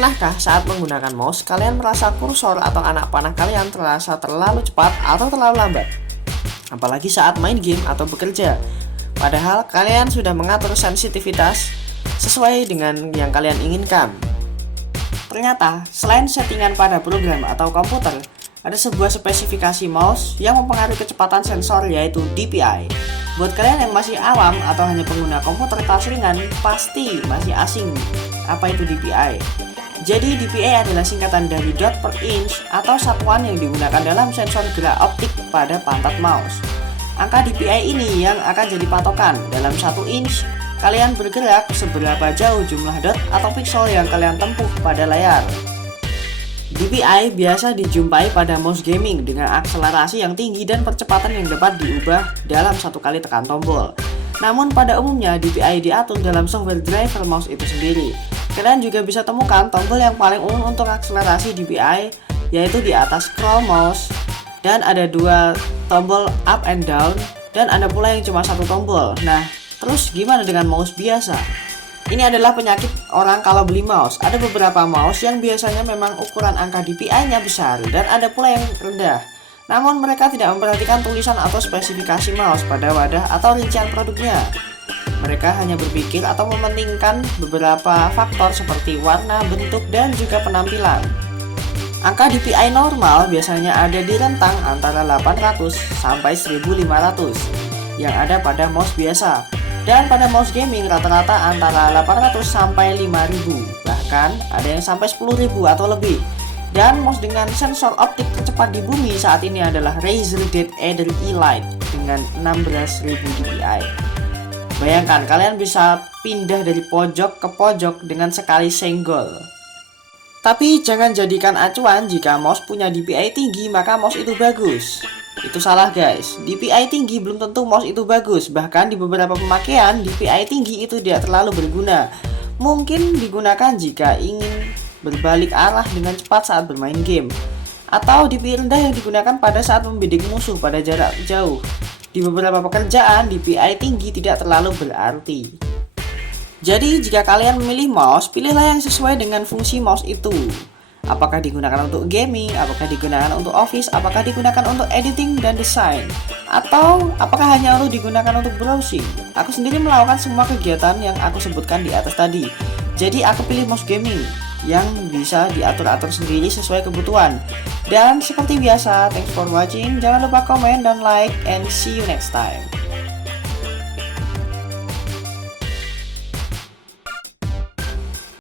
Pernahkah saat menggunakan mouse kalian merasa kursor atau anak panah kalian terasa terlalu cepat atau terlalu lambat? Apalagi saat main game atau bekerja. Padahal kalian sudah mengatur sensitivitas sesuai dengan yang kalian inginkan. Ternyata, selain settingan pada program atau komputer, ada sebuah spesifikasi mouse yang mempengaruhi kecepatan sensor, yaitu DPI. Buat kalian yang masih awam atau hanya pengguna komputer kelas ringan, pasti masih asing apa itu DPI. Jadi DPI adalah singkatan dari dot per inch atau satuan yang digunakan dalam sensor gerak optik pada pantat mouse. Angka DPI ini yang akan jadi patokan dalam 1 inch kalian bergerak seberapa jauh jumlah dot atau pixel yang kalian tempuh pada layar. DPI biasa dijumpai pada mouse gaming dengan akselerasi yang tinggi dan percepatan yang dapat diubah dalam satu kali tekan tombol. Namun pada umumnya DPI diatur dalam software driver mouse itu sendiri. Kalian juga bisa temukan tombol yang paling umum untuk akselerasi DPI, yaitu di atas scroll mouse, dan ada 2 tombol up and down, dan ada pula yang cuma 1 tombol. Nah, terus gimana dengan mouse biasa? Ini adalah penyakit orang kalau beli mouse. Ada beberapa mouse yang biasanya memang ukuran angka DPI-nya besar dan ada pula yang rendah. Namun mereka tidak memperhatikan tulisan atau spesifikasi mouse pada wadah atau rincian produknya. Mereka hanya berpikir atau mementingkan beberapa faktor seperti warna, bentuk, dan juga penampilan. Angka DPI normal biasanya ada di rentang antara 800 sampai 1500 yang ada pada mouse biasa. Dan pada mouse gaming rata-rata antara 800 sampai 5000, bahkan ada yang sampai 10.000 atau lebih. Dan mouse dengan sensor optik tercepat di bumi saat ini adalah Razer Dead Eder E-Lite dengan 16.000 dpi. Bayangkan kalian bisa pindah dari pojok ke pojok dengan sekali senggol. Tapi jangan jadikan acuan jika mouse punya DPI tinggi maka mouse itu bagus. Itu salah guys, DPI tinggi belum tentu mouse itu bagus. Bahkan di beberapa pemakaian DPI tinggi itu tidak terlalu berguna. Mungkin digunakan jika ingin berbalik arah dengan cepat saat bermain game, atau DPI rendah yang digunakan pada saat membidik musuh pada jarak jauh. Di beberapa pekerjaan DPI tinggi tidak terlalu berarti. Jadi jika kalian memilih mouse, pilihlah yang sesuai dengan fungsi mouse itu. Apakah digunakan untuk gaming, apakah digunakan untuk office, apakah digunakan untuk editing dan desain, atau apakah hanya untuk digunakan untuk browsing. Aku sendiri melakukan semua kegiatan yang aku sebutkan di atas tadi. Jadi aku pilih mouse gaming yang bisa diatur-atur sendiri sesuai kebutuhan. Dan seperti biasa, thanks for watching. Jangan lupa komen dan like, and see you next time.